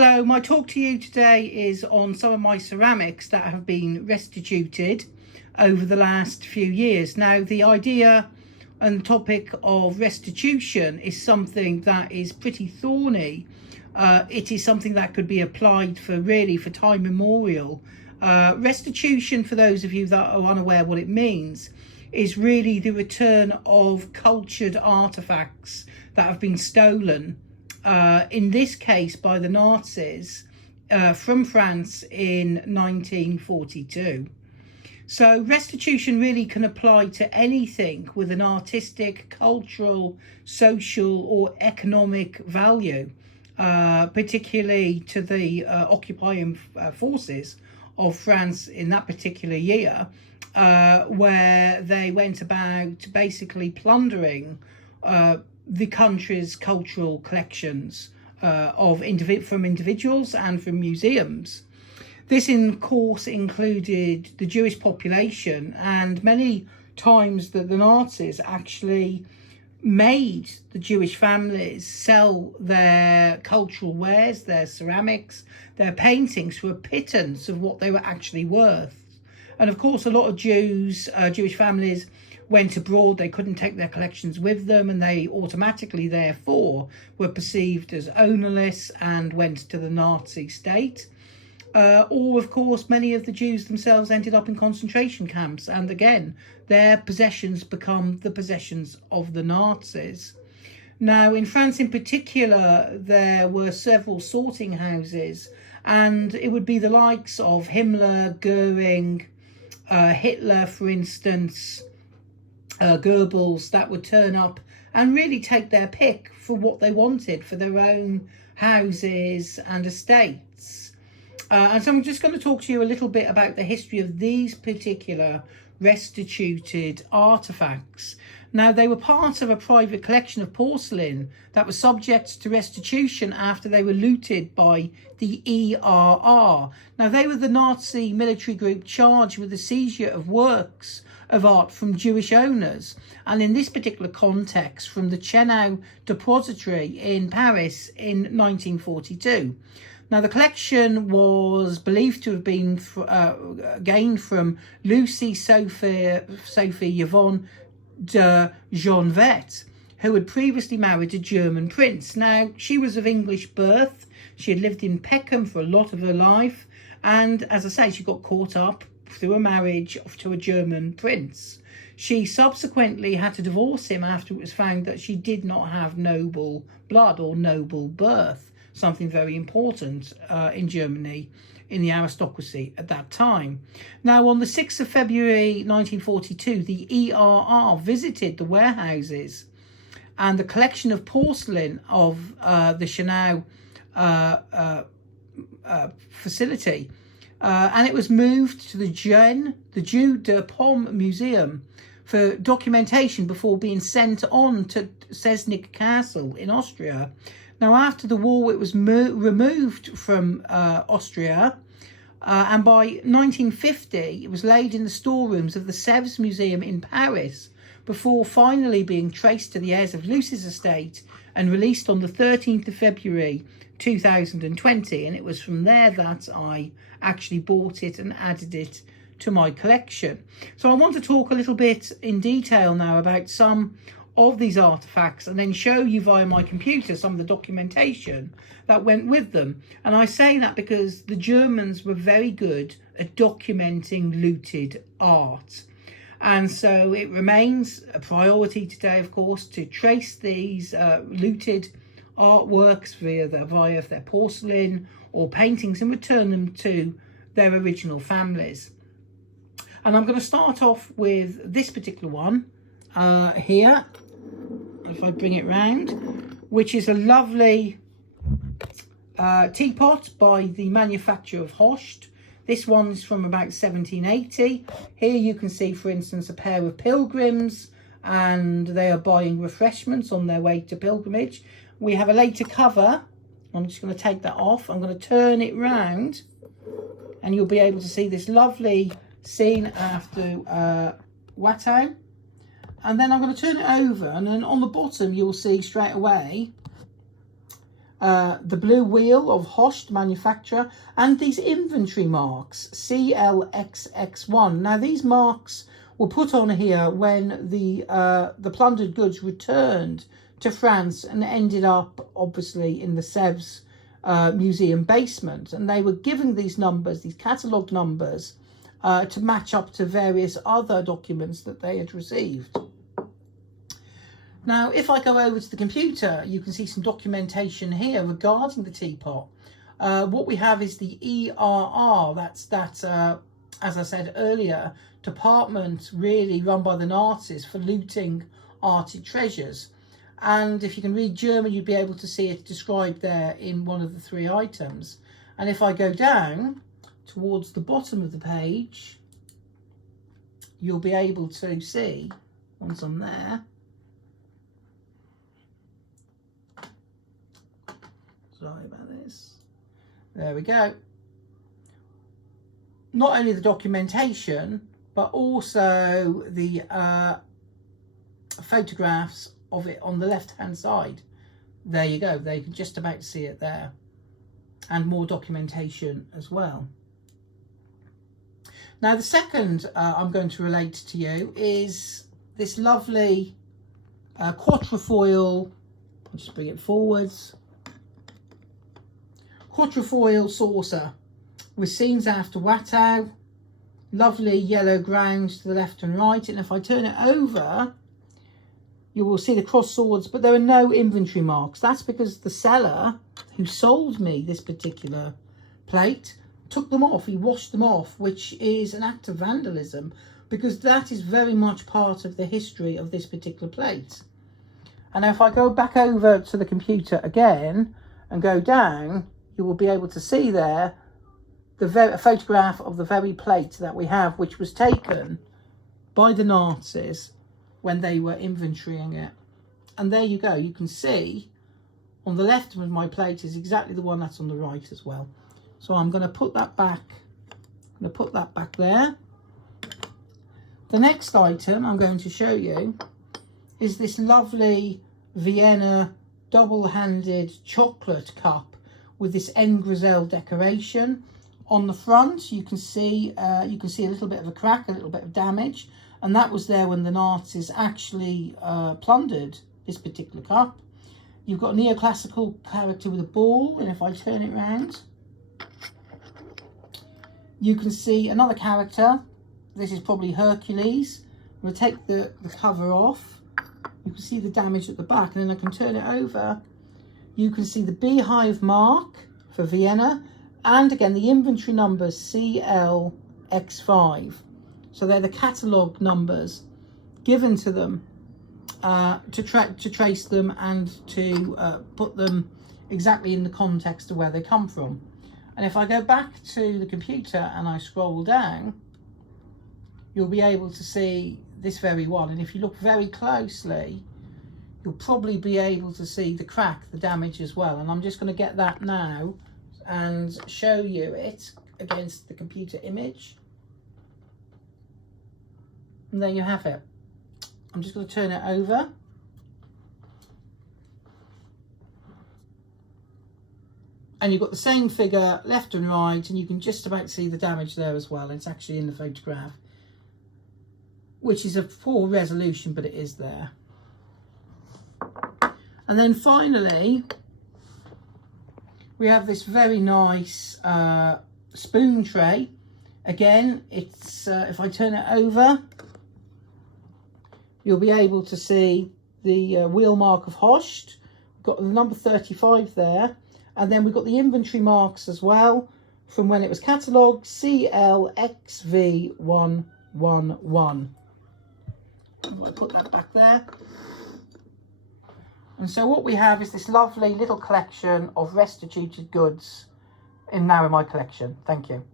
Hello, my talk to you today is on some of my ceramics that have been restituted over the last few years. Now, the idea and topic of restitution is something that is pretty thorny. It is something that could be applied for time immemorial. Restitution, for those of you that are unaware what it means, is really the return of cultured artifacts that have been stolen, in this case by the Nazis, from France in 1942. So restitution really can apply to anything with an artistic, cultural, social or economic value, particularly to the occupying forces of France in that particular year, where they went about basically plundering the country's cultural collections from individuals and from museums. This, of course, included the Jewish population, and many times that the Nazis actually made the Jewish families sell their cultural wares, their ceramics, their paintings for a pittance of what they were actually worth. And of course, a lot of Jewish families went abroad. They couldn't take their collections with them, and they automatically, therefore, were perceived as ownerless and went to the Nazi state. Or, of course, many of the Jews themselves ended up in concentration camps, and again, their possessions become the possessions of the Nazis. Now, in France in particular, there were several sorting houses, and it would be the likes of Himmler, Goering, Hitler, for instance, Goebbels, that would turn up and really take their pick for what they wanted for their own houses and estates. And so I'm just going to talk to you a little bit about the history of these particular restituted artifacts. Now, they were part of a private collection of porcelain that was subject to restitution after they were looted by the ERR. Now, they were the Nazi military group charged with the seizure of works of art from Jewish owners, and in this particular context from the Chenau Depository in Paris in 1942. Now, the collection was believed to have been gained from Lucy Sophie Yvonne de Jonvet, who had previously married a German prince. Now, she was of English birth. She had lived in Peckham for a lot of her life, and as I say, she got caught up through a marriage to a German prince. She subsequently had to divorce him after it was found that she did not have noble blood or noble birth, something very important in Germany in the aristocracy at that time. Now, on the 6th of February 1942, the ERR visited the warehouses and the collection of porcelain of the Chenau facility, and it was moved to the Jeu de Paume Museum for documentation before being sent on to Sesnik Castle in Austria. Now, after the war, it was removed from Austria, and by 1950, it was laid in the storerooms of the Sèvres Museum in Paris before finally being traced to the heirs of Lucy's estate and released on the 13th of February 2020. And it was from there that I actually bought it and added it to my collection. So I want to talk a little bit in detail now about some of these artifacts and then show you via my computer some of the documentation that went with them. And I say that because the Germans were very good at documenting looted art. And so it remains a priority today, of course, to trace these looted artworks via their porcelain or paintings and return them to their original families. And I'm going to start off with this particular one here, if I bring it round, which is a lovely teapot by the manufacturer of Hocht. This one's from about 1780. Here you can see, for instance, a pair of pilgrims, and they are buying refreshments on their way to pilgrimage. We have a later cover. I'm just going to take that off. I'm going to turn it round, and you'll be able to see this lovely scene after Watteau. And then I'm going to turn it over, and then on the bottom you'll see straight away the blue wheel of Host manufacturer, and these inventory marks, CLXX1. Now these marks were put on here when the plundered goods returned to France and ended up obviously in the Sèvres museum basement, and they were giving these numbers, these catalogue numbers, to match up to various other documents that they had received. Now, if I go over to the computer, you can see some documentation here regarding the teapot. What we have is the ERR, that's as I said earlier, department really run by the Nazis for looting arty treasures. And if you can read German, you'd be able to see it described there in one of the 3 items. And if I go down towards the bottom of the page, you'll be able to see, once I'm there, sorry about this, there we go, not only the documentation but also the photographs of it on the left hand side. There you go, they can just about see it there, and more documentation as well. Now the second I'm going to relate to you is this lovely quatrefoil, I'll just bring it forwards, quatrefoil saucer with scenes after Watteau, lovely yellow grounds to the left and right, and if I turn it over you will see the cross swords, but there are no inventory marks. That's because the seller who sold me this particular plate took them off, he washed them off, which is an act of vandalism, because that is very much part of the history of this particular plate. And if I go back over to the computer again and go down, you will be able to see there a photograph of the very plate that we have, which was taken by the Nazis when they were inventorying it. And there you go, you can see on the left of my plate is exactly the one that's on the right as well. So I'm going to put that back, there. The next item I'm going to show you is this lovely Vienna double-handed chocolate cup with this en-griselle decoration. On the front you can see a little bit of a crack, a little bit of damage, and that was there when the Nazis actually plundered this particular cup. You've got a neoclassical character with a ball, and if I turn it round, you can see another character. This is probably Hercules. I'm going to take the cover off. You can see the damage at the back, and then I can turn it over. You can see the beehive mark for Vienna, and again the inventory numbers CLX5. So they're the catalogue numbers given to them to trace them and to put them exactly in the context of where they come from. And if I go back to the computer and I scroll down, you'll be able to see this very one. And if you look very closely, you'll probably be able to see the crack, the damage as well. And I'm just going to get that now and show you it against the computer image. And there you have it. I'm just going to turn it over. And you've got the same figure left and right, and you can just about see the damage there as well. It's actually in the photograph, which is a poor resolution, but it is there. And then finally, we have this very nice spoon tray. Again, it's if I turn it over, you'll be able to see the wheel mark of Host. We've got the number 35 there. And then we've got the inventory marks as well from when it was catalogued, CLXV111. I'll put that back there. And so what we have is this lovely little collection of restituted goods now in my collection. Thank you.